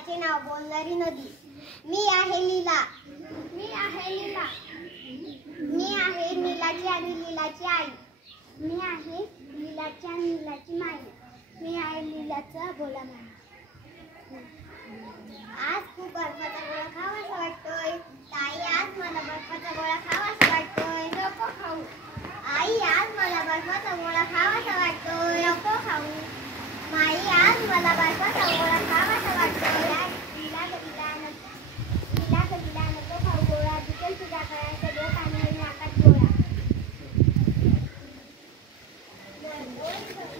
माझे नाव बोलणारी नदी. मी आहे लीला. मी आहे लीला. मी आहे नीलाची आणि लीलाची आई. मी आहे लीलाची आणि नीलाची माई. मी आहे लीलाचा बोला माई. आज खूप बर्फाचा गोळा खावासा वाटतोय. ताई आज मला बर्फाचा गोळा खावासा वाटतोय. नको खाऊ. आई आज मला बर्फाचा गोळा खावासा वाटतोय. नको खाऊ. माई आज मला बर्फाचा गोळा खावासा वाटतोय. लीला लीला नको खाऊ गोळा. तिथेच तुझ्या गळ्यात सगळं पाणी आणि आकाश गोळा.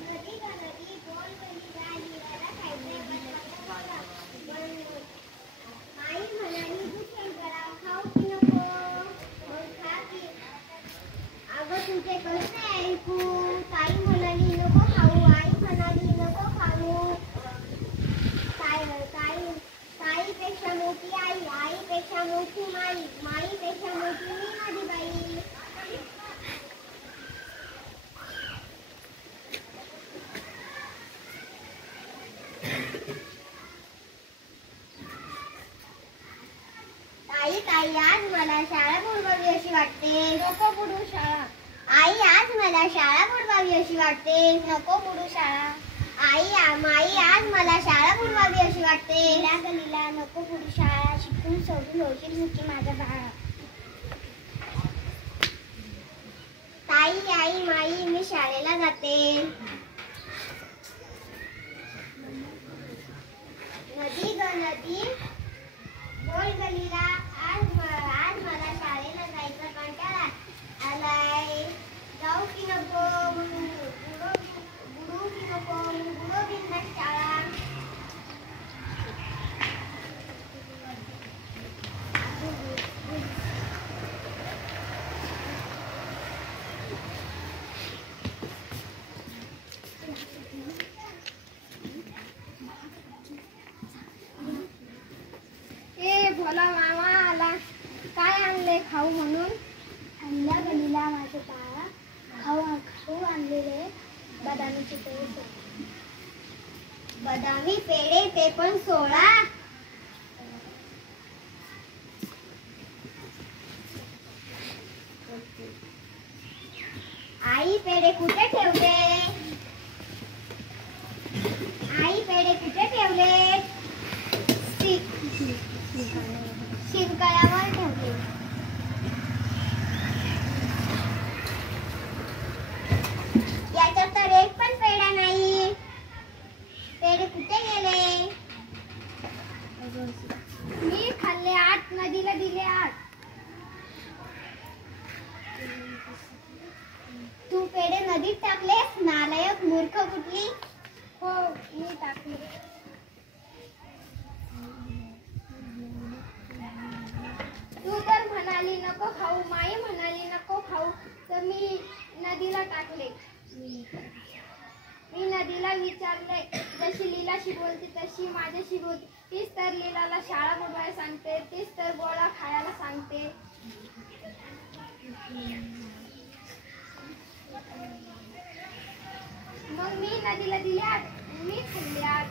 नदी ग नदी बोल गली गाली मला खायचंय बर्फाचा गोळा. आई म्हणाली तू शंकरा खाऊ की नको. मग खा की. अगं तुझे कसे ऐकू. ताई म्हणाली नको खाऊ. आई म्हणाली नको खाऊ. ताईपेक्षा मोठी आई. आईपेक्षा मोठी माई. माईपेक्षा मोठी मी माझी बाई. ताई आज मला शाळा बुडवावी अशी वाटते. नको बुडू शाळा. आई आज मला शाळा बुडवावी अशी वाटते. नको बुडू शाळा. माई आज मला शाळा बुडवावी अशी वाटते. लीला ग लीला नको बुडू शाळा. शिकून सोडून होशील मुकी माझा बाळा. आई माई मी शाळेला जाते. नदी ग नदी बोल ग लीला आज मला शाळेला जायचं कंटाळा आलाय. जाऊ की नको. बुडू की नको. बुडू बिंदास शाळा. भोला मामा आला. काय आणले खाऊ म्हणून. आणल्या गलीला माझे बाळा. खाऊ आणलेले बदामीचे पेढे. बदामी पेढे ते पण 16. आई पेढे कुठे ठेवले. आई पेढे कुठे ठेवले. शिंकाळ्यावर ठेवले. याच्यात तर एक पण पेढा नाही. पेढे कुठे गेले. मी खाल्ले 8. नदीला दिले 8. तू पेढे नदीत टाकलेस. नालायक मूर्ख कुठली. हो मी टाकले. तू तर म्हणाली नको खाऊ. माई म्हणाली नको खाऊ. तर मी नदीला टाकले. मी नदीला विचारले. जशी लीलाशी बोलते तशी माझ्याशी बोलते. तीच तर लीलाला शाळा बुडवायला सांगते. तीच तर गोळा खायला सांगते. मग मी नदीला दिले 8. मी खाल्ले 8.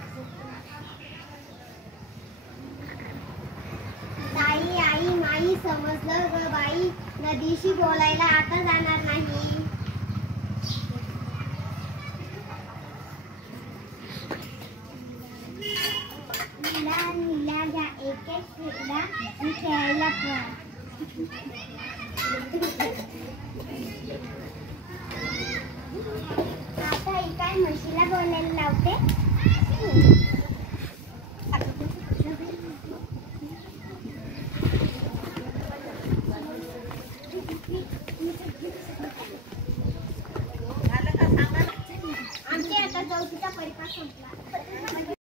आई माई समजलं ग बाई. नदीशी बोलायला आता जाणार नाही. नीला घ्या एक खेळला आणि खेळायला पण. आता ही काय म्हशीला बोलायला लावते.